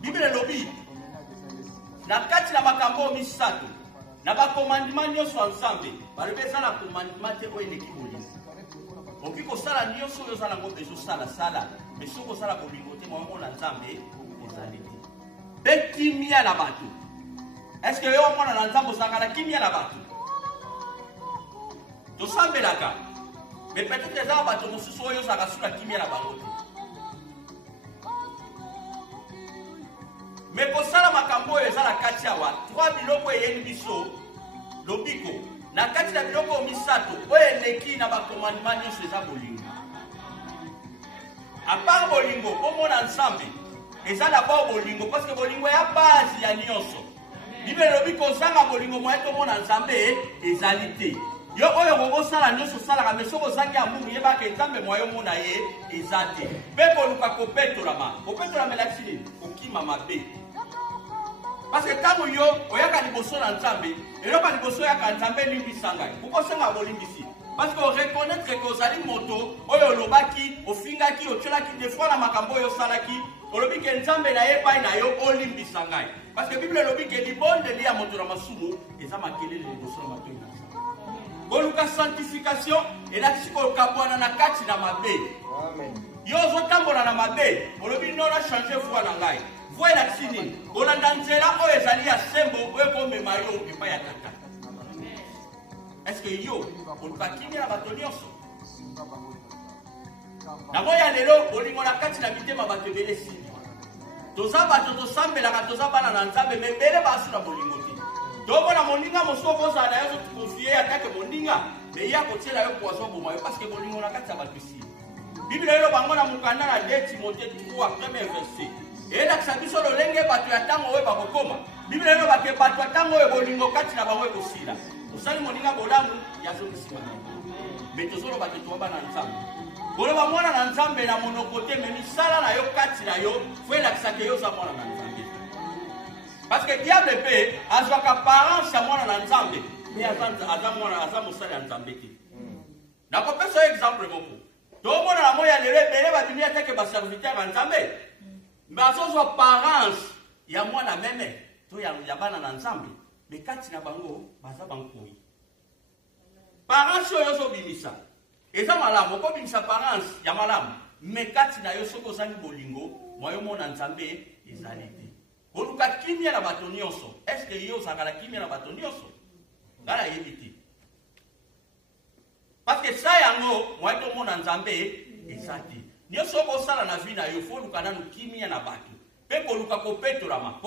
Bible lobi na kati na makambo misato na ba commandement nyonso ensemble balebeza na commandement te oyo eleki bolingo oki kosala nyonso oyo ozala ngo bezo sala mais soki osala bolingo te mwa na nzambe ezali te mpe kimia na bato. Est-ce que yo mwana na nzambe ozalaka na kimia na bato tosambelaka mais peut-être eza bato mosusu oyo ozalaka suka kimia na bango te. Mais kosala makambo oyo eza na kati awa 3 biloko eyeli biso lobiko na kati na biloko misato oyo eleki na bacommandement nyonso eza bolingo. Apart bolingo omona nzambe eza d'abord bolingo parce que bolingo ya base ya nyonso. Bible lobi kozanga bolingo moye tomona nzambe ezali te. Yo oyo kokosala nyonso osalaka mais soki ozangi amour yebaka nzambe moye omona ye eza te. Mpe koluka kopetolama elakisi nini kokima mabe. Parce que quand yo oyaka liboso na nzambe eloko liboso oyaka nzambe elimbisa ngai okosenga bolimbisi parce que reconnaître que ozali moto oyo olobaki ofingaki otyolaki des fois na makambo oyo osalaki olobi ke nzambe na ye epai na yo olimbisa ngai parce que Bible elobi ke libondeli ya moto na masumu eza makelele liboso na matoi na nzambe. Koluka sanctification elakisi kokabwana na kati na mabe. Yo ozotambola na mabe olobi nona changer foi na ngai voi elakisi nini olanda nzela oyo ezali ya sembo oyo komema yo epai ya tata. Est-ce que yo oluka kimia na bato nyonso na moya lelo bolingo na kati na mitema bato ebele sili toza bato tosambelaka toza bana na nzambe me ebele basu na bolingo te tomona moninga mosusu okozala na yo ozokonfie atake moninga me ya kotiela yo poison boma yo parce que bolingo na kati ya bato esili. Bible elo bango na mokanda na 2 Timothée 3 premier verset eyelakisa biso lolenge bato ya ntango oyo bakokoma. Bible elo bake bato ya ntango oyo bolingo kati na bango ekosila osali moninga bolamu yazokisima me tozoloba te toba na nzambe boloba mwana na nzambe na monoko te me misala na yo kati na yo fo elakisaka yo oza mwana na nzambe parce que diable mpe azwaka parence ya mwana na nzambe me aza mosali ya nzambe te. Nakopesa yo exemple moko tomona na moya lelo ebele babimi atake baserviteur ya nzambe me azozwa parence ya mwana meme to ya bana na nzambe me kati na bango baza bankoi. Parence oyo ozobimisa eza malamu okobimisa parence ya malamu me kati na yo soki ozangi bolingo mwayo mona nzambe ezali te. Koluka kimia na bato nyonso. Est-ce que yo ozalaka na kimia na bato nyonso? Nga nayebi te parce que sa yango mwayo tomona nzambe eza te. Nyonso okosala na vi na yo fo oluka nanu kimia na bato mpe koluka kopetolama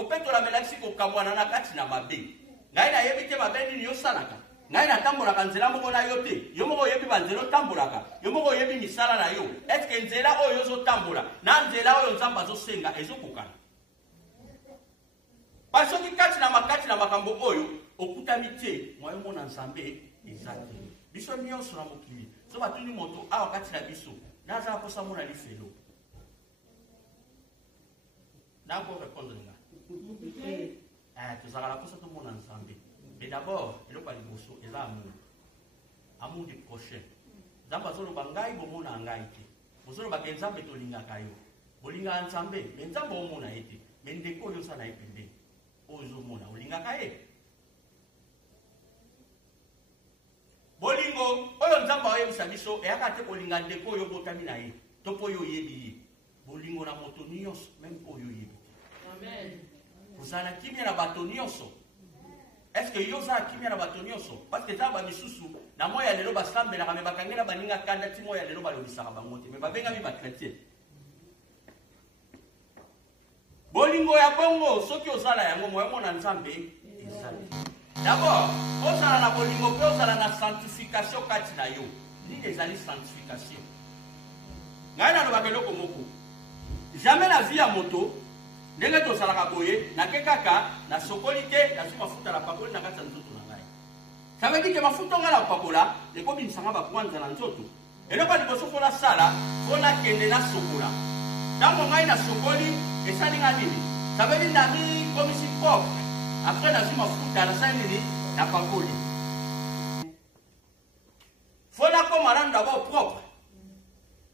elakisi kokabwana na kati na mabe. Ngai nayebi te mabe nini yosalaka ngai natambolaka nzela moko na yo te yo moko oyebi banzela otambolaka yo moko oyebi misala na yo. Estce nzela oyo ozotambola na nzela oyo nzambe azosenga ezokokana pasoki kati na makambo oyo okutami te mwayo mona nzambe eza te. Biso nyonso na mokili so batuni moto awa kati na biso nazala posa mona lifelo nako répondre nga tozalaka posa tomona nzambe. Mais d'abord, eloko ya liboso eza amour du prochain. Nzambe azoloba ngai bomona ngai te ozoloba ke nzambe tolingaka yo bolingaka nzambe me nzambe omona ye te me ndeko oyo osala ye pembeni oyo ozomona olingaka ye. Bolingo oyo nzambe aoyebisa biso eyaka te kolinga ndeko oyo obotami na ye to mpo oyo oyebi ye. Bolingo na moto nyonso meme oyo oyebi te. Kozala kimia na bato nyonso. Est-ce que yo ozala kimia na bato nyonso? Parce que eza bamisusu na moya lelo basambelaka me bakangela baninga kanda ti moya lelo balobisaka bango te me babengami bakretien. Bolingo ya bongo soki ozala yango moya mona nzambe ezali. D'abord ozala na bolingo mpe ozala na sanctification kati na yo. Nini ezali sanctification? Ngai nalobaka eloko moko jamais na vie ya moto ndenge tozalaka boye nake kaka na sokoli te nazwi mafuta na pakoli na kati ya nzoto na ngai. Ça veut dire que mafuta nga na pakola ekobimisanga bakwanza na nzoto eloko liboso fo nasala fo nakende nasokola ntango ngai nasokoli esali nga nini? Ça veut dire nami komisi propre après nazwi mafuta nasali nini na pakoli fo nakoma nanu d'abord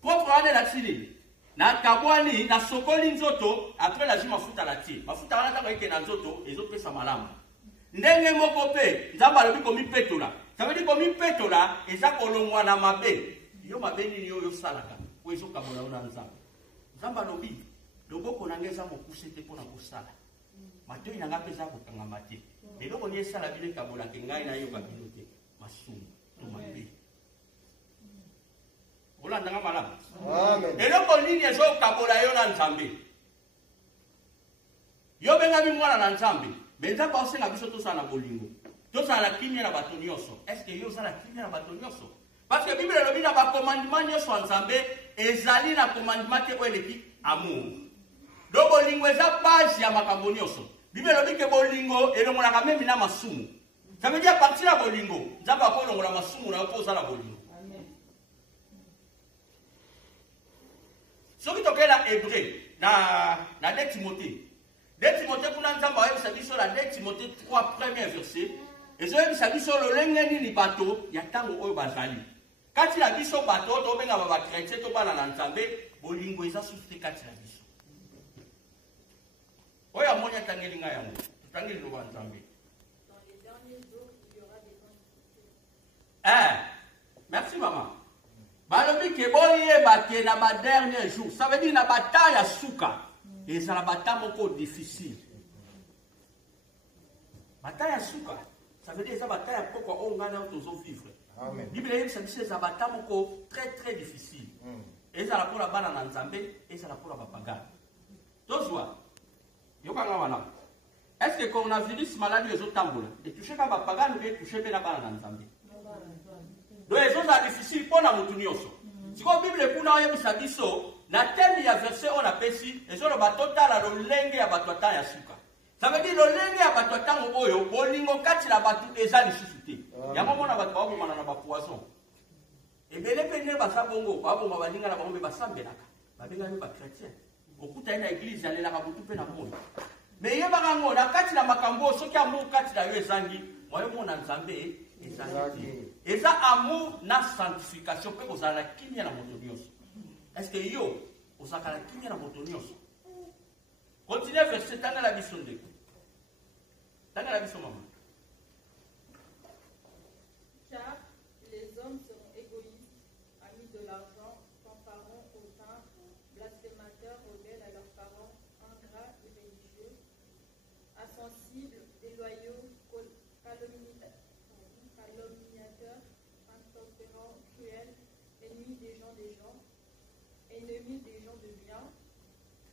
propre wana elakisi nini na kabwani na sokoli nzoto après la mafuta la tie mafuta wana tango eke na nzoto ezopesa malamu ndenge moko pe nzamba alobi komipetola ça veut dire komipetola eza kolongwa na mabe yo mabe nini yo yosalaka po ezokabola yo na nzamba nzamba alobi loboko na ngai eza mokuse te mpona kosala matoi na ngai mpe eza kokangama te eloko ni esala bino ekabolaka ngai nayoka bino te masumu to mabe olandanga malamu eloko nini ezokabola yo na nzambe yo bengami mwana na nzambe benza baosenga biso tosala na bolingo tosala na kimia na bato nyonso estce yo ozala kimia na bato nyonso parce que bible elobi na bakomandima nyonso ya nzambe ezali na komandima te oyo eleki amour do bolingo eza base ya makambo nyonso bible elobi ke bolingo elongolaka memi na masumu ça veut dire à partir ya bolingo nzambe akolongola masumu na yo mpo ozala bolingo soki tokela hébreu na 2 Timothée 2 Timothée kuna nzambe ayebisa biso na 2 Timothée 3 premier verset ezoyebisa biso lolenge nini bato ya ntango oyo bazali kati na biso bato oyo tobengaka bakretien to bana na nzambe bolingo eza susu te kati na biso oyo amoni atangeli ngai yango totangeli loba nzambe merci maman balobi ke boyeba ke na badernier jour ça veut dire na bata ya suka ezala bata moko difficile bata ya suka ça veut dire eza bata ya pokwa oyo ngai nao tozovivre bible eyebisa biso eza bata moko très très difficile ezala mpona bana na nzambe ezala mpona bapagane tozwa yokanga wana est ce que coronavirus maladi ezotambola etouche ka bapagane oyo etouche mpe na bana na nzambe donc ezozala difficile mpona motu nyonso sikoyo bible kuna oyebisa biso na teme ya verset oyo napesi ezoloba totala lolenge ya bato ata ya suka ça veut dire lolenge ya bato atango oyo bolingo kati na bato eza lisusu te yango mona bato babomana na bapoison ebele mpe nde baza bongo baboma baninga na bango mpe basambelaka babengami bakretien okuta ye na eglize alelaka motu mpe na moi me yebaka ngo na kati na makambo oyo soki amour kati na yo ezangi mwayo mona nzambe ezangi te eza amour na sanctification mpe kozala na kimia na moto nyonso est ce que yo ozalaka na kimia na moto nyonso continue verset tangala biso ndeko tangala biso mama car les hommes seront égoïstes, amis de l'argent, fanfarons, hautains, blasphémateurs, rebelles à leurs parents, ingrats et religieux, insensibles, déloyaux, calomniateurs, intempérants, cruels, ennemis des gens, ennemis des gens de bien,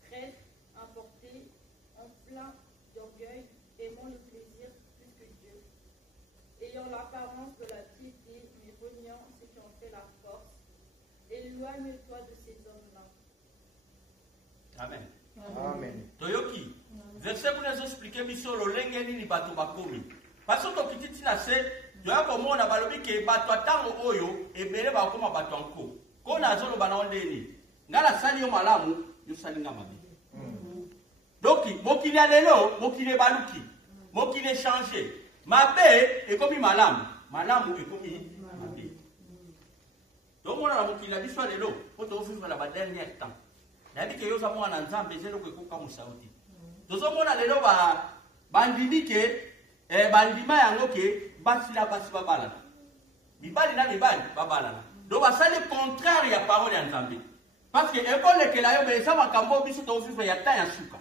traîtres, emportés, enflants d'orgueil, aimant le plaisir plus que Dieu, ayant l'apparence de la piété, mais reniant ceux qui ont fait la force. Éloigne-toi de ces hommes-là. Amen. Amen. Toyoki, verset pour nous expliquer biso lolenge nini bato bakomi. Parce que tokiti na se, toya komona balobi ke bato atango oyo ebele bakoma bato anko. Kona azolo bana ndeni. Ngala sali yo malamu, yo sali nga mabe. Donc mokili ya lelo, mokili baluki, mokili changer. Mabe ekomi malamu, malamu ekomi mabe. Donc mona na mokili ya biso lelo, po to vivre la dernière temps. Nabi ke yo za mwana nzambe zelo ko ekoka musauti. Tozo mona lelo bandimi ke bandima yango ke basila basi babala. Mibali na mibali babala. Donc basali contraire ya parole ya nzambe. Parce que ebole ke la yo be sa makambo biso to vivre ya ta ya suka.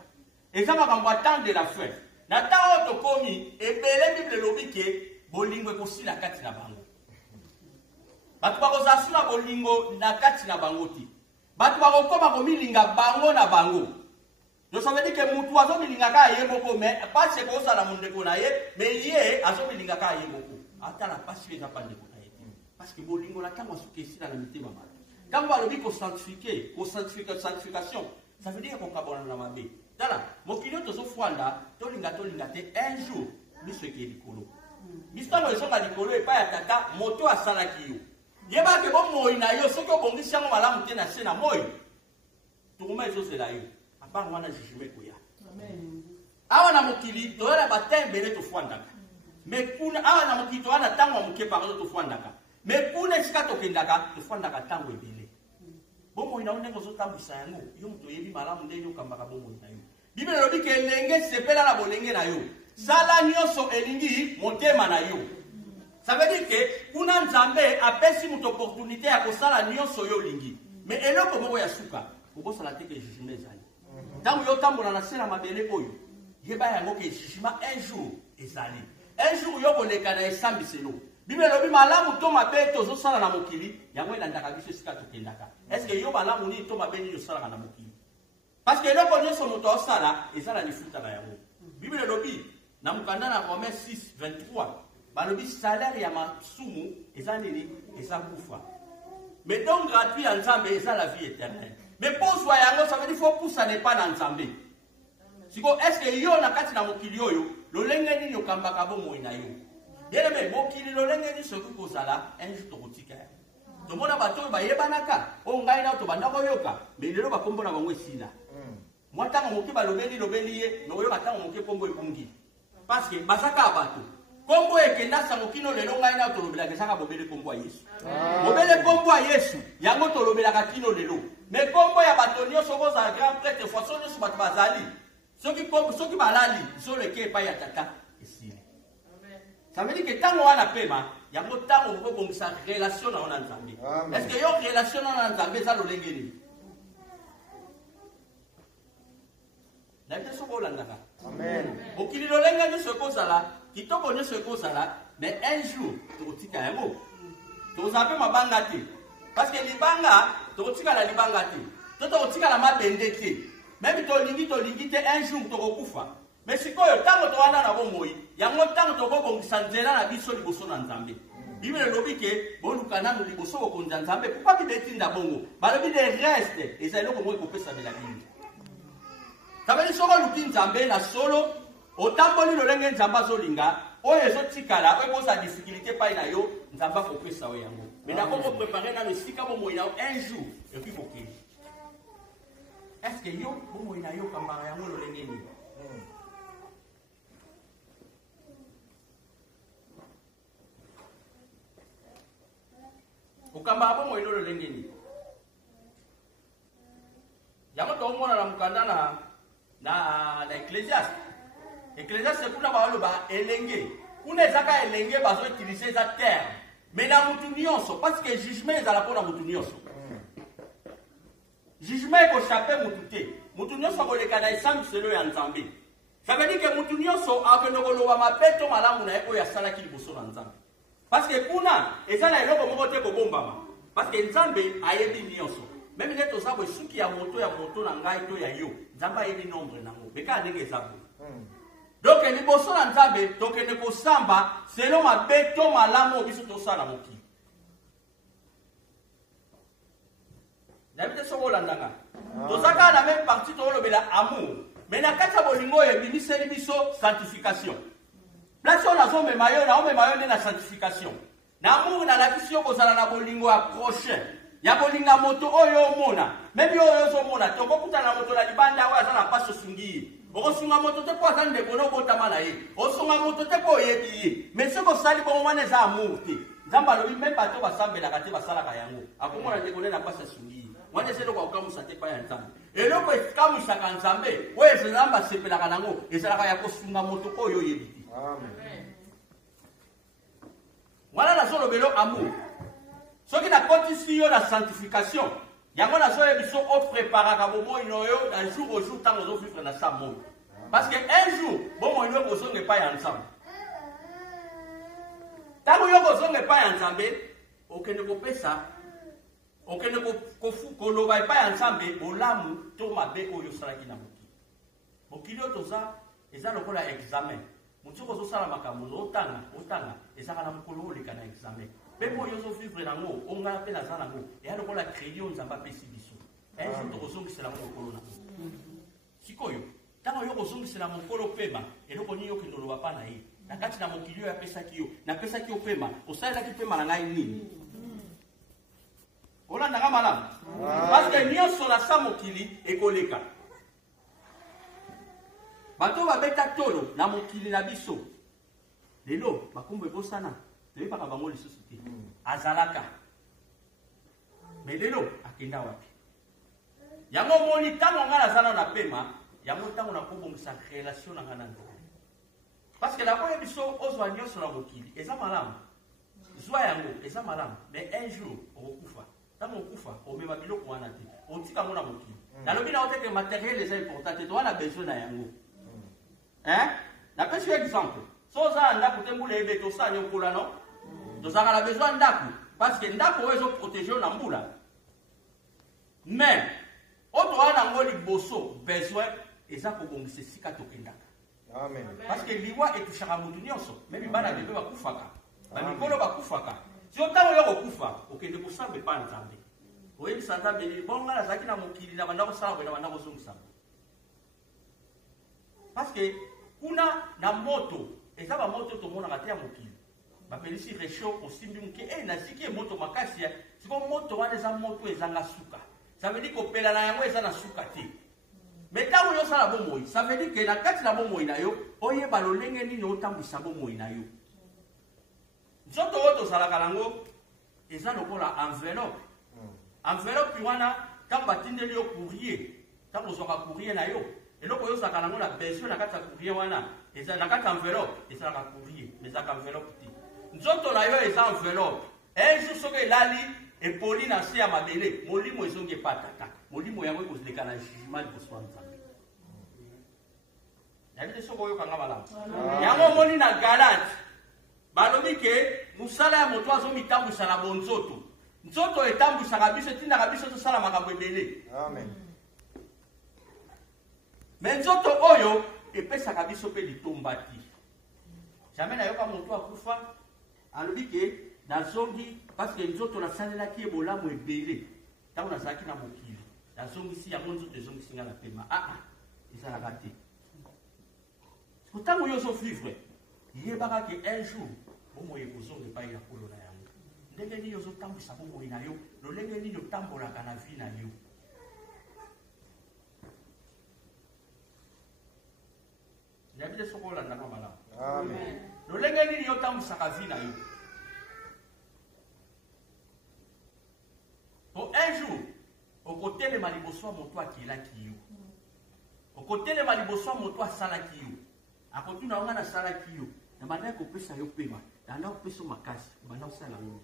Et ça makambo attend de la fin. Na ta oto komi ebele bible lobi ke bolingo ekosila kati na bango. Batu bakozasula bolingo na kati na bango ti. Batu bakokoma komilinga bango na bango. Donc ça veut dire que mutu azomilinga ka ye moko mais pas ce que ça la mondeko na ye mais ye azomilinga ka ye moko. Ata la pas ce que pas ndeko na ye. Parce que bolingo la tango sukesila na mitema mama. Quand on lobi ko sanctifier, ko sanctification, ça veut dire qu'on kabona na mabe. Tala, mokili tozo fwanda, tolinga te un jour, biso ke likolo. Biso ngo esonga likolo epa ya tata moto asalaki yo. Yeba ke bo moyi na yo soki obongisi yango malamu te na se na moyi. Tukuma ezozela yo. Apa ngwana jijime koya. Amen. Awa na mokili toyela batembele to fwandaka. Me kuna awa na mokili toyana tango muke parole to fwandaka. Me kuna esika tokendaka to fwandaka tango ebele. bomoi na ndenge ozotambwisa yango yo moto oyebi malamu ndenge okambaka bomoi na yo. Bible elobi ke elenge sepela na bolenge na yo, sala nyonso elingi motema na yo. Ça veut dire que kuna nzambe apesi moto opportunité ya kosala nyonso yo olingi, mais eloko moko ya suka okosala te ke jugement ezali. Ntango yo tambola na se na mabele oyo yeba yango ke jugement un jour ezali, un jour yo koleka na esambiselo. Bible elobi malamu to mabe tozosala na mokili yango elandaka biso esika tokendaka. Est ce que yo malamu nini to mabe nini osalaka na mokili? Parce que eloko nyonso moto osala ezala lifuta na yango. Bible elobi na mukanda na Romains 6:23 balobi salaire ya masumu eza nini? Eza kufa. Mais donc gratuit en Nzambe eza la vie éternelle. Mais pour soi yango ça veut dire faut pousser ne pas dans Nzambe. Siko est ce que yo na kati na mokili oyo lolenge nini okambaka bomoi na yo? Yeleme mokili lolenge nini soki kozala un jour tokotika. Tomona bato bayebanaka o ngai na to bandako yoka mais lelo bakombo na bango esina. Moi tango moki balobeli ye no yoka tango moki kombo ekungi. Parce que basaka bato kombo ekenda sango kino lelo ngai na to lobela kesaka bobele kombo ya Yesu. Bobele kombo ya Yesu yango to lobela ka kino lelo. Mais kombo ya bato nyonso koza grand prêtre façon nyonso bato bazali. Soki balali so leke pa ya tata esili. Ça veut dire que tant qu'on a la paix, il y a beaucoup de temps où on peut faire une relation dans Nzambe. Est-ce qu'il y a une relation dans Nzambe ça le lengeni? Amen. Donc il le lengeni ce cause là, qui te connaît ce cause là, mais un jour tu tika un mot. Tu zappe ma bangate. Parce que libanga, tu tika la libangate. Tu tika la mabendete. Même to lingite un jour tu okufa. Mais si quoi tango to wana na bomoi yango tango to kobongisa nzela na biso liboso na Nzambe. Bible elobi ke bolukana no liboso ko Nzambe pourquoi bibetinda bongo balobi de reste ezali ko moi kopesa de la Bible. Ça veut dire soko luki Nzambe na solo otamboli lolenge Nzamba zolinga oyo ezotikala oyo kosa difficulté pa na yo Nzamba kopesa o yango. Mais na ko préparer na mesika bomoi na un jour et puis bokili. Est-ce que yo bomoi na yo kambara yango lolenge ni? Ukamba hapo moyo lolo lengeni. Yango to mona na mukanda na Ecclésiaste. Ecclésiaste kuna ba ba elenge. Kuna ezaka elenge bazo utiliser za terre. Mais na mutu nyonso parce que jugement ezala pona mutu nyonso. Jugement ko chaper mutu te. Mutu nyonso ko leka na esambi selo ya Nzambe. Ça veut dire que mutu nyonso akendoko loba mapeto malamu na eko ya sala ki liboso na Nzambe. Parce que kuna ezala eloko moko te ko bombama. Parce que Nzambe ayebi nyonso. Même les tozabo suki ya moto na ngai to ya yo. Nzambe ayebi nombre nango. Beka ndenge zabo. Donc liboso na Nzambe tokende ko samba selon mabeto malamu biso to sala moki. David so bolandanga. Tozaka na même partie to lobela amour. Mais na kata bolingo e bimiseli biso sanctification. Place on a zombe mayo na sanctification. Na amour na la vision kozala na bolingo approche. Ya bolinga moto oyo mona. Même oyo zo mona toko kuta na moto la libanda wa za na paso sungi. Boko sunga moto te kwa zande bono botama na ye. O sunga moto te ko yebi. Mais ce ko sali bon wana za amour te. Nzamba lobi même bato basambela kate basala ka yango. Akomona te kone na paso sungi. Wana selo kwa ukamusa te pa ya Nzambe. Eloko ekamusa ka Nzambe. We Nzamba sepela ka nango. Ezala ka ya ko sunga moto oyo yebi. Amen. Voilà la zone belo amour. Ce qui n'a continué la sanctification. Yango na so ebiso o prépara ka bomo inoyo un jour au jour tant aux vivre na sa mort. Parce que un jour bomo inoyo ko zonge pa ya Nzambe. Tango yo ko zonge pa ya Nzambe, okende ko pesa. Okende ko loba pa ya Nzambe olamu to mabe oyo sala kina moki. Mokili otoza eza lokola examen. Mutu ko sala makambo otanga ezaka na mukolo oleka na examen. Pepo yo zo vivre nango onga pe na zana ngo ya lokola crédit on Nzamba pesi biso. Un jour to zongisela mukolo na. Sikoyo tango yo ko zongisela mukolo pema eloko ni yo kindolo bapa na ye. Na kati na mokili ya pesa kiyo na pesa kiyo pema osala ki pema na ngai nini. Ona ndanga malamu. Parce que nyonso na sa mokili ekoleka. Bato babeta tolo na mokili na biso. Lelo bakumbu ebosana. Lelo baka bango lisusu te. Azalaka. Mais lelo akenda wapi? yango moni tango nga nazana na pema yango tango na kobongisa relation na nga na nzambe parce que d'abord biso ozwa nyonso na mokili eza malamu zwa yango eza malamu mais un jour okokufa tango okufa omema biloko wana te otika ngo na mokili nalobi na oteke matériel eza important te towana besoin na yango napesi yo exemple so oza na ndako te mbula ebe tosala nyokola no tozalaka na besoin ndako parce que ndako oyo ezoprotege na mbula mais oyo towana yango liboso besoin eza kobongisa esika tokendaka parce que liwa etushaka mutu nyonso meme bana bebe bakufaka bamikolo bakufaka si otango yo kokufa okende kosamba epa nzambe oyebisa nzambe nini bonga nazalaki na mokili na banda kosala boye na banda kozongisa parce que kuna na moto eza bamoto tomonaka te ya mokili bapelisi réchaud osimbi moke nasiki moto makasi siko moto wana eza moto ezanga suka ça veut dire kopela na yango eza na suka te mais ntango yosala bomoi ça veut dire ke na kati na bomoi na yo oyeba lolenge nini otambwisa bomoi na yo nzoto oyo tozalaka nango eza lokola enveloppe wana ntango batindeli yo courrier ntango ozwaka courrier na yo eloko oyo ozalaka nango na besoin na kati ya courrier wana eza na kati ya enveloppe ezalaka courrier mais ezalaka enveloppe te nzoto na yo eza enveloppe un jour soki elali epoli na se ya mabele molimo ezongi epa tata molimo yango ekozileka na jugement liboso ya nzambe yabi te soki oyokanga malamu yango omoni na galate balobi ke mosala ya moto azomitambwisa na bonzoto nzoto etambwisaka biso etindaka biso tosala makambo ebele me nzoto oyo epesaka biso mpe litomba ti jamai nayoka moto akufa alobi ke nazongi parce que nzoto nasalelaki ye bolamu ebele ntango nazalaki na mokili nazongisi yango nzoto ezongisi nga na pema ezalaka te ntango yo ozovivre yebaka ke un jour bomoi ekozonga epai ya kolo na yango ndenge nini ozotambwisa bomoi na yo lolenge nini otambolaka na vi na yo yabi te soko olandaka malamu lolenge nini otambwisaka vi na yo po un jour okotelema liboso ya moto akelaki yo okotelema liboso ya moto asalaki yo akotuna ngo nasalaki yo na banda kopesa yo pema na kopesa makasi banda osala ngo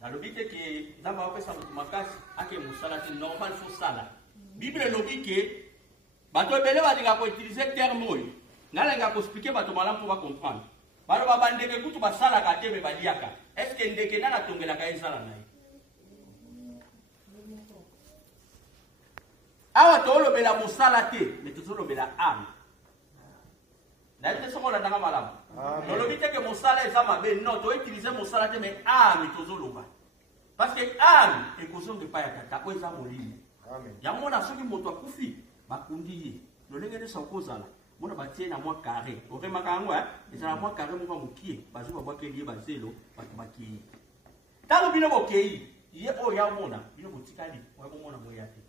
nalobi te ke nzambe apesa moto makasi ake mosala te normal fo sala bible elobi ke bato ebele balinga koutilize terme oyo nalinga koexplike bato malamu mpo bacomprendre baloba bandeke kutu basalaka te me baliaka estce ndeke nani atongelaka ye ezala na ye awa toolobela mosala te me tozolobela ame nayebi te soko olandanga malamu tolobi te ke mosala eza mabe non toutilize mosala te me ame tozoloba parce que ame ekozonga epai ya tata oyo eza molimo yango na soki moto akufi bakundi ye lolenge nyonso okozala mona batie na mwa carré oremaka yango ezala mwa carré moko mokie bazwi babwakeli ye bazelo bato bakei ntango bino bokei ye oyo yamona bino botikali oya komona boya te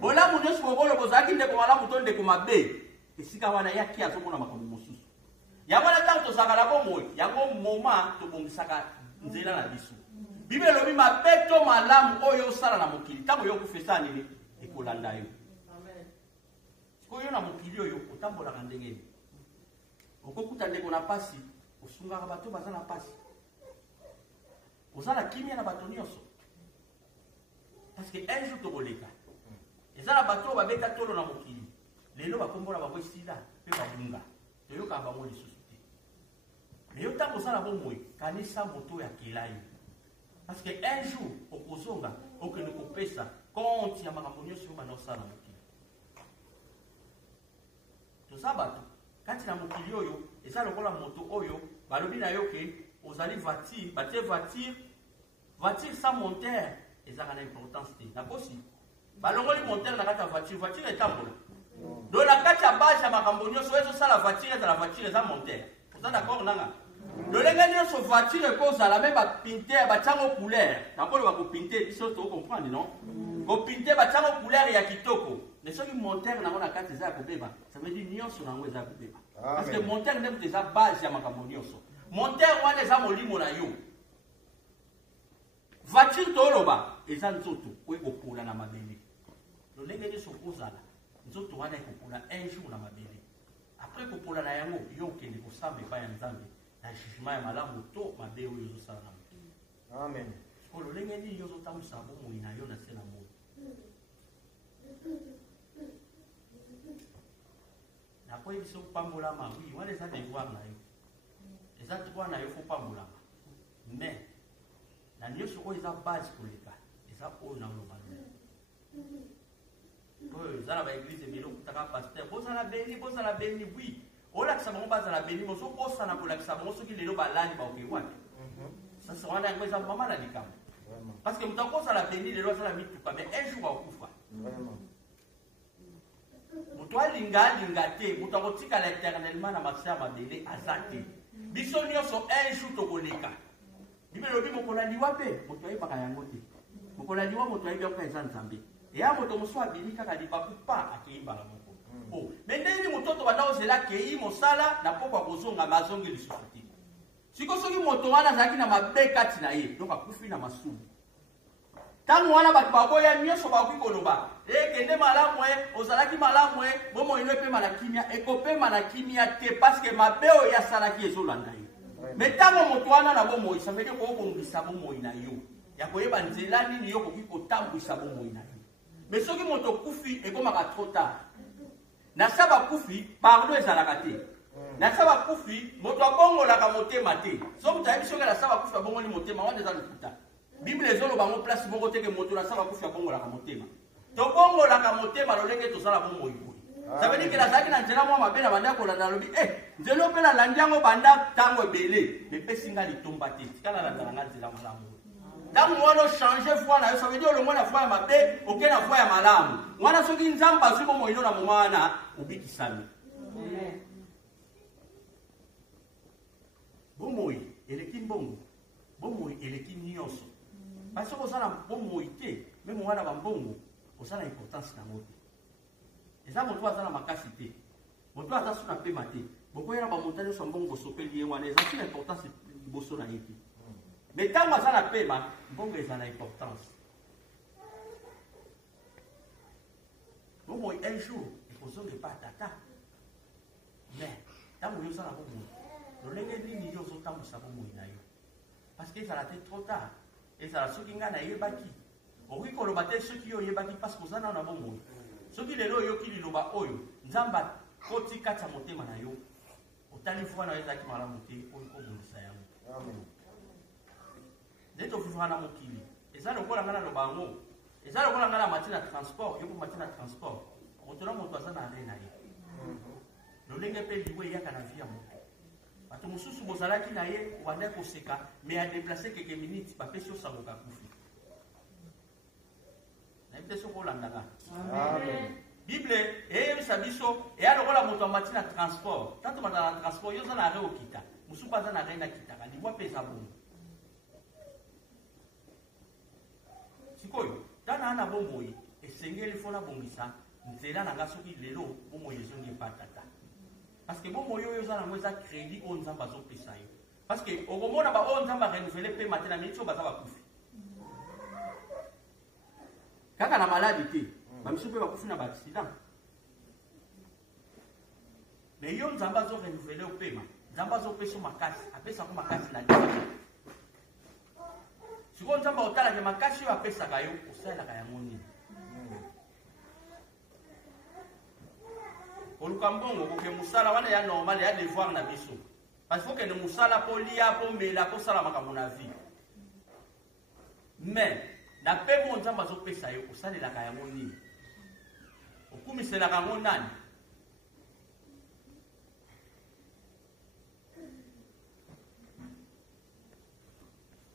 bolamu nyonso bokolo bozalaki ndeko malamu to ndeko mabe esika wana yaki azomona makambo mosusu yango wana ntango tozalaka na bomoi yango moma tobongisaka nzela na biso bible elobi mabe to malamu oyo osala na mokili ntango yo okufesa nini ekolanda yo oyo na mokili oyo otambolaka ndenge okokuta ndeko na pasi osungaka bato baza na pasi oza na kimia na bato nyonso parce que un jour tokoleka eza na bato oyo babeta tolo na mokili lelo bakombola bango esila mpe babunga toyokaka bango lisusu te me yo ntango oza na bomoi kanisa moto oyo akela yo parce que un jour okozonga okende kopesa konti ya makambo nyonso oyo bana osala na mokili toza bato kati na mokili oyo eza lokola moto oyo balobi na yo ke ozali voiture batie voiture sans monteur ezaka na importance te nakosi balongoli monteur na kati ya voiture etambola do na kati ya base ya makambo nyonso ezosala voiture ezala voiture eza monteur oza d'accord nanga lolenge nyonso voiture ekozala me bapinte batiango couleur nakolo bakopinte biso tocomprendre non kopinte batiango couleur ya kitoko mais soki monteur nango na kati eza ya kobeba ça veut dire nyonso nango eza ya kobeba parce que monteur nde kutu eza base ya makambo nyonso monteur wana eza molimo na yo voiture toloba eza nzoto oyo ekopola na mabele lolenge nyonso okozala nzoto wana ekopola un jour na mabele après kopola na yango yo okende kosamba epai ya nzambe na jugement ya malamu to mabe oyo ozosala na mokili. Amen. sikoyo lolenge nini yo ozotambwisa bomoi na yo na se na moi nakoyebi so kopambolama wi wana eza devoir na yo eza droit na yo fo pambolama mais na nyonso oyo eza base koleka eza oyo na oloba oyo eza na baeglise ebele okutaka paster bozala beni wi olakisa bango bazala beni mozokosana kolakisa bango soki lelo balani baoke wapi sasa wana yango eza mama na likambo parce que moto akosala beni lelo azala mituka mais un jour akokufa moto alinga te moto akotikala éternellement na makisa ya mabele aza te biso nyonso un jour tokoleka bibele lobi mokolo aliwa mpe moto ayebaka yango te mokolo aliwa moto ayebi akoka eza nzambe eya moto mosusu abimi kaka libaku pa akei mbala moko me ndenge moto to banda ozela akei mosala na poko akozongama azongi lisusu te siko soki moto wana azalaki na mabe kati na ye donc akufi na masumu ntango wana bato bakoya nyonso bakoki koloba ekende malamu ozalaki malamu bomoi no epema na kimia ekopema na kimia te parceke mabe oyo asalaki ezolanda ye me ntango moto wana na bomoi savedi kokobongisa bomoi na yo ya koyeba nzela nini yo koki kotambwisa bomoi na yo me soki moto kufi ekomaka trop tard na sa bakufi pardon ezalaka te na sa bakufi moto abongolaka motema te so moto ayebi soki na sa bakufi abongoli motema wana eza lokuta bible ezoloba ngo place moko teke moto na sa bakufi abongolaka motema tobongolaka motema lolenge tozala bomoi boye savedi ke nazalaki na nzela mwa mabe na banda kolanda lobi nzela mpe nalandi yango banda ntango ebele mepesi nga litomba te tika nalandala nga nzela malamu ntango wana ochange foi na yo savedi olongo na foi ya mabe oke na foi ya malamu wana soki nzambe azwi bomoi no na moma wana obikisami bomoi eleki mbongo bomoi eleki nyonso parce que ozala bomoi te meme wana bambongo ozala importance nango te eza moto aza na makasi te moto aza so na pema te bokoyela bamoto nyonso mbongo bosopeli ye wana eza so na importance liboso na ye te me ntango aza na pema mbongo eza na importance bomoi un jour ekozonga epa tata mais ntango yo ozala bomoi lolenge nini yo ozotambwisa bomoi na yo parce que ezala te trop tard ezala soki ngai nayebaki okoki koloba te soki yo oyebaki parce que oza nao na bomoi soki lelo oyoki liloba oyo nzambe akoti kati ya motema na yo otali foi na yo ezalaki malamu te oyo kobongisa yango nde tofufaka na mokili eza lokola ngai naloba yango eza lokola ngai na mati na transport yo po mati na transport okotona moto aza na re na ye lolenge mpe liwe eyaka na vi ya moto bato mosusu bozalaki na ye obanda koseka me adeplace keke minute bapesi yo sangoka kufi nayebi te soki olandaka bible eyebisa biso eya lokola moto amati na transport tanto banda na transport yo oza na re okita mosusu aza na re nakitaka liwa mpe eza bongo sikoyo tana na bomoi esengeli fo nabongisa nzela na nga soki lelo bomoi ezongi epa tata parce que bomoi oyo oza nango eza crédit oyo nzambe azopesa yo parce que okomona baoyo nzambe arenouvele mpe mate na miniti oyo baza bakufi kaka na maladi te bamisu mpe bakufi na baaccident me yo nzambe azorenouvele opema nzambe azopesa makasi apesako makasi na dia sikoyo nzambe otalaka makasi oyo apesaka yo osalelaka yango nini oluka mbongo koke mosala wana ya normal ya devoir na biso parce que okende mosala mpo lia mpo mela mpo osala makambo na vie mais na mpe mo nzambe azopesa yo osalelaka yango nini okumiselaka yango nani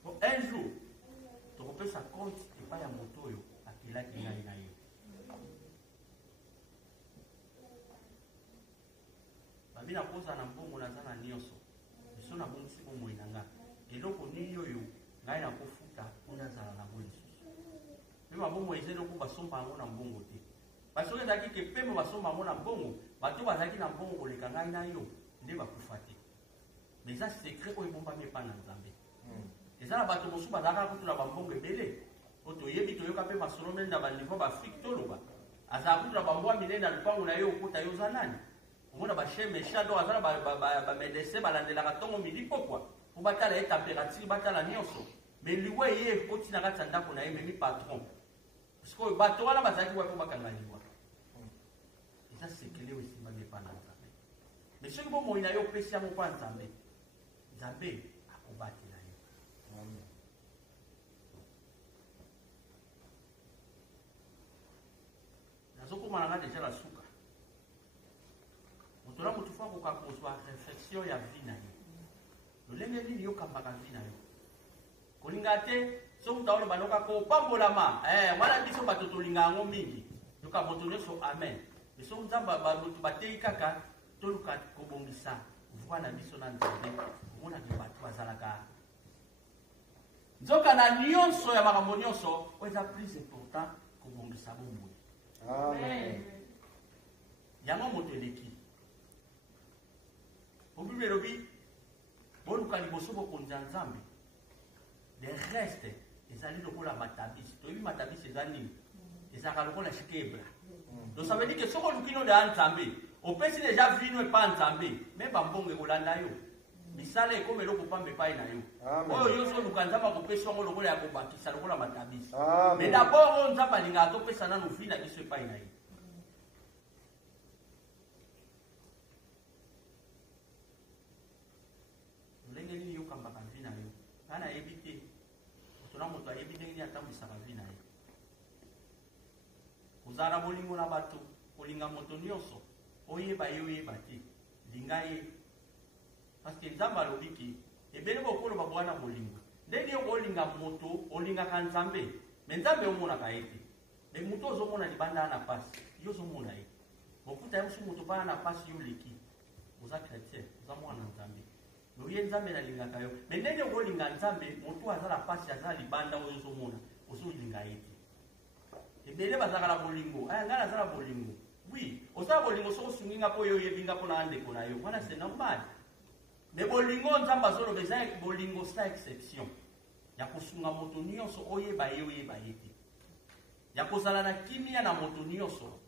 un jour tokopesa compte epai ya moto oyo akelaki ngai na ye babi nakozala na mbongo naza na nyonso biso nabongisi bomoi na nga eloko nini oyo ngai nakofuta mpo nazala nango lisusu mpe mabongo eza eloko basomba yango na mbongo te basoki ezalaki ke pembe basomba yango na mbongo bato bazalaki na mbongo koleka ngai na yo nde bakufa te me eza sekret oyo ebombami epa na nzambe eza na bato mosusu bazalaka kutuna bambongo ebele oto yebi to yoka pe masolo menda ba niveau ba Afrique to loba azabu na bambwa minena lupango na yo okuta yo zanani omona ba cheme shadow azala ba medecin balandela katongo milipo kwa po batala e température batala nyonso mais liwe ye kotina kata ndako na ye memi patron parce que bato wana bazaki wa po bakanga liwa eza sekele wesimba mepa na nzambe mais soki bomoi na yo opesi yango mpa nzambe nzambe akobatela yo. Amen. Nazokoma nanga deja la suka moto na motu fa koka kozwa réflexion ya vie na yo lolenge nini yokambaka vie na yo kolinga te soki utaolo banoka kopambolama mwana biso bato tolinga yango mingi yoka moto nyonso amen mais soki nzambe bato batei kaka toluka kobongisa voi na biso na nzambe omonaki bato bazalaka nzoka na nyonso ya makambo nyonso oyo eza plus important kobongisa bomoi. Amen. Yango moto eleki obible elobi boluka liboso bokonza nzambe le reste ezali lokola matabisi toyebi matabisi eza nini ezalaka lokola shikebra donc ça veut dire que soko olukino da nzambe opesi deja vino epa nzambe me bambongo ekolanda yo misala ekoma eloko pamba epai na yo oyo nyonso oluka nzambe akopesi yango lokola ya kobakisa lokola matabisi mais d'abord oyo nzambe alingaka topesa nano vi na biso epai na ye. Lolenge nini yokambaka vi na yo nga nayebi te moto na moto ayebi ndenge nini atambwisaka vi na ye kozala na bolingo na bato kolinga moto nyonso oyeba ye oyeba te linga ye parce que nzambe alobiki ebele bokoloba bwana bolingo ndenge yo olinga moto olingaka nzambe me nzambe omonaka ye te me moto ozomona libanda na pasi yo ozomona ye bokuta yosu moto bana na pasi yo leki oza chrétien oza mwana nzambe me oye nzambe nalingaka yo me ndenge okolinga nzambe moto aza na pasi aza libanda oyo ozomona ozolinga ye te ebele bazalaka na bolingo ngai naza na bolingo oui osala bolingo soko osunginga mpo yo oyebinga mpo na ndeko na yo wana c'est normal mais bolingo nzambe azoloba eza bolingo sa exception ya kosunga moto nyonso oyeba ye oyeba ye te ya kozala na kimia na moto nyonso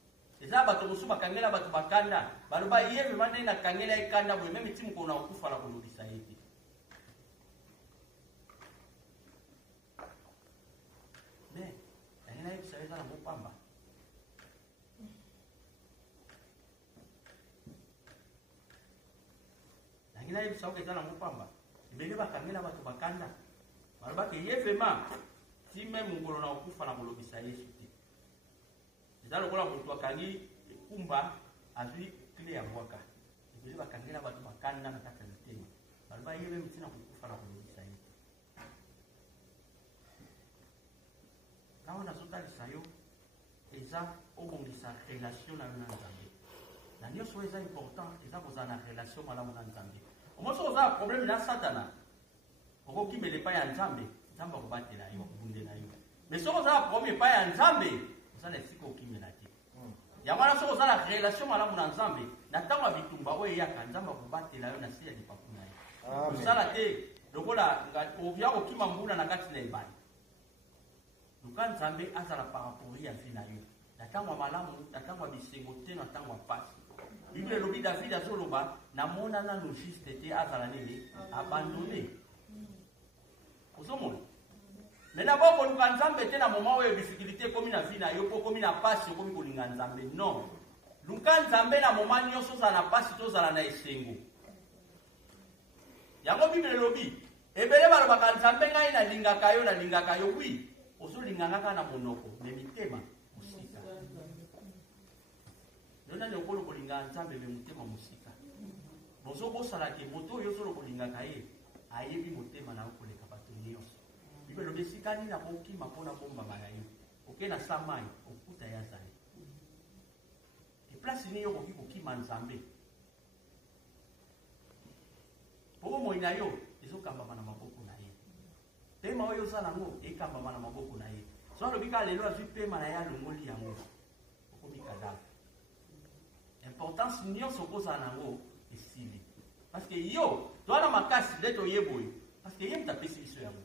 eza bato mosusu bakangela bato bakanda baloba ye vema ndenge nakangela ekanda boye meme ti mokolo na kokufa na kolobisa ye te mais yangi nayebisa yo eza na mopamba yangi nayebisa oke eza na mopamba ebele bakangela bato bakanda balobaka ye vema ti meme mokolo na kokufa na kolobisa yesu te eza lokola moto akangi ekumba azwi kle ya mwaka ebele bakangela bato bakanda na kati ya mitema baloba ye meme ti na kokufa na kolobisa ye te nao nazotalisa yo eza obongisa relation na yo na nzambe na nyonso eza important eza kozala na relation malamu na nzambe omoso kozala problème na satana okokimela epai ya nzambe nzambe akobatela yo akobundela yo mais soki ozala problème epai ya nzambe ozala esika okimela te yango wana soki ozala relation malamu na nzambe na ntango ya bitumba oyo eyaka nzambe akobatela yo na se ya lipapu na ye osala te lokola oya kokima mbula na kati na ebale luka nzambe azala parapori ya vi na yo na ntango ya malamu na ntango ya bisengo te na ntango ya pasi bible elobi david azoloba namona nano juste te azala nini abandone ozomona me nabo koluka nzambe te na moma oyo bifikilité ekomi na vi na yo mpo okomi na pasi okomi kolinga nzambe non luka nzambe na moma nyonso ozala na pasi tozala na esengo yango bible elobi ebele balobaka nzambe ngai nalingaka yo wi ozolinganga kaka na monoko me mitema mosika yo nani okolo kolinga nzambe me motema mosika bozobosala ke moto oyo ozolo kolingaka ye ayebi motema na yo koleka bato nyonso bible elobi esika nini akokima mpona bombama na yo oke na sa mai okuta ye azali eplasi nini yo okoki kokima nzambe mpo bomoi na yo ezokambama na maboko na ye pema oyo oza nango ekambama na maboko na ye so alobi kaka lelo azwi pema na ye alongoli yango okomi kadavre importance nyonso okozala nango esili parce que yo towana makasi nde toyeboye parce que ye moto apesi biso yango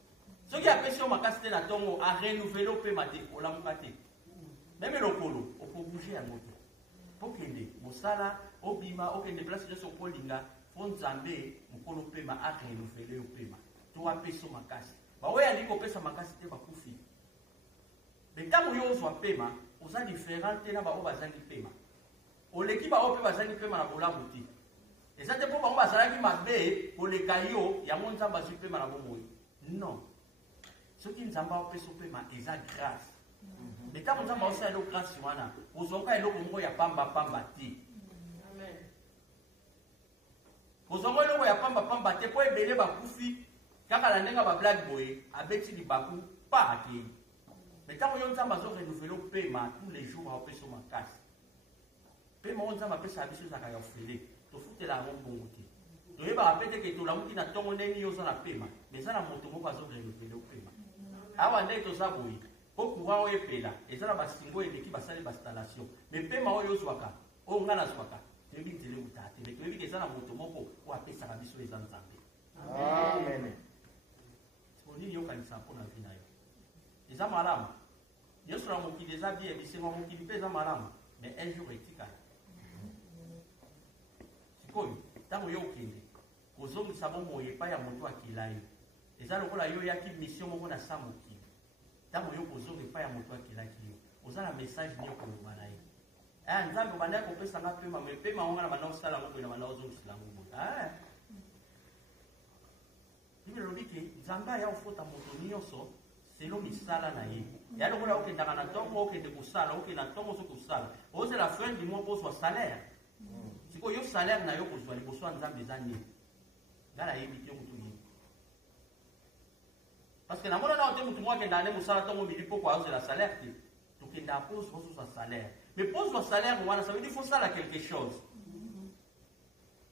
Ce qui a fait sur ma casse na tongo a renouvelé au paiement de la mukate. Même le polo, on peut bouger à moto. Pour qu'il y ait mosala, obima, aucun des places de son polinga, font zambé, mon polo paiement a renouvelé au paiement. Tu as payé sur ma casse. Bah ouais, elle dit qu'on paye sur ma casse, c'était pas koufi. Mais tant que vous avez paiement, vous avez différents ténèbres au bazar du paiement. Au l'équipe a opé bazar du paiement à la boutique. Et ça, c'est pour que bazar qui m'a payé pour les caillots, il y a mon temps bazar du paiement à la boutique. Non. Ce qui nous a payé sur paiement, ils ont grâce. Mais tant que vous avez aussi une grâce, vous avez un autre il y a pamba ti. Amen. Vous avez un autre il y a pamba ti. Pour ébeler ma koufi, car la nenga va blague boy, avec si du bakou, pas à qui. Mais tant que vous avez renouvelé le paiement tous les jours, on paye sur ma casse. Paiement, on a payé sa vie sur sa caille offrée. Tu fous la mon bon côté. Tu vas rappeler que tu l'as mis dans ton nez, il y a un paiement. Mais ça, la moto, on va renouveler le paiement. Avant d'être ça, oui. Au courant, on est payé là. Et ça, la bastingo et l'équipe a salé l'installation. Mais paiement, on est au swaka. On a la swaka. Tu es bien télé ou t'as. Mais tu es bien que ça, la moto, on a payé sa vie sur les ensembles. Amen. C'est pour dire qu'il y a un pour la vie. Et ça, madame. Yo sera mon qui déjà bien, mais c'est mon qui pèse madame. Mais un jour, il t'y a. C'est quoi? Tant que yo kende. Aux hommes, ça va mouiller pas, il y a mon toit qui l'a eu. Et ça, le rôle, il y a une mission, on a ça, mon qui. Tant que yo aux hommes, pas, il y a mon toit qui l'a eu. Aux hommes, le message, il y a pour le malade. Ah, nous avons demandé qu'on peut s'en appeler, mais paiement, on a maintenant ça, la on a maintenant aux hommes, c'est la moule. Ah, il me dit que Zamba, il y a une faute à mon tour, c'est l'homme qui sala na ye. Ya le kola okenda kana tongo okende kusala okenda tongo so kusala. Oze la fin du mois pour son salaire. Siko yo salaire na yo kozwa liboso nzambe zani. Ngala yebi ti mutu yi. Parce que na mona na ote mutu mwa kenda ne musala tongo mili poko oze la salaire ti. Tu kenda pose pour son salaire. Mais pose son salaire wana ça veut dire faut ça quelque chose.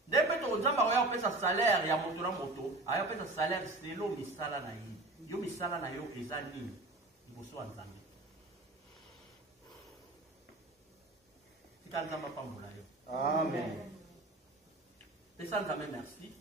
Depuis que nzambe oya pesa salaire ya moto na moto, aya pesa salaire c'est l'homme qui sala na ye. Yo misala na yo eza nini liboso ya nzambe tika nzambe apambola yo Amen. pesa nzambe merci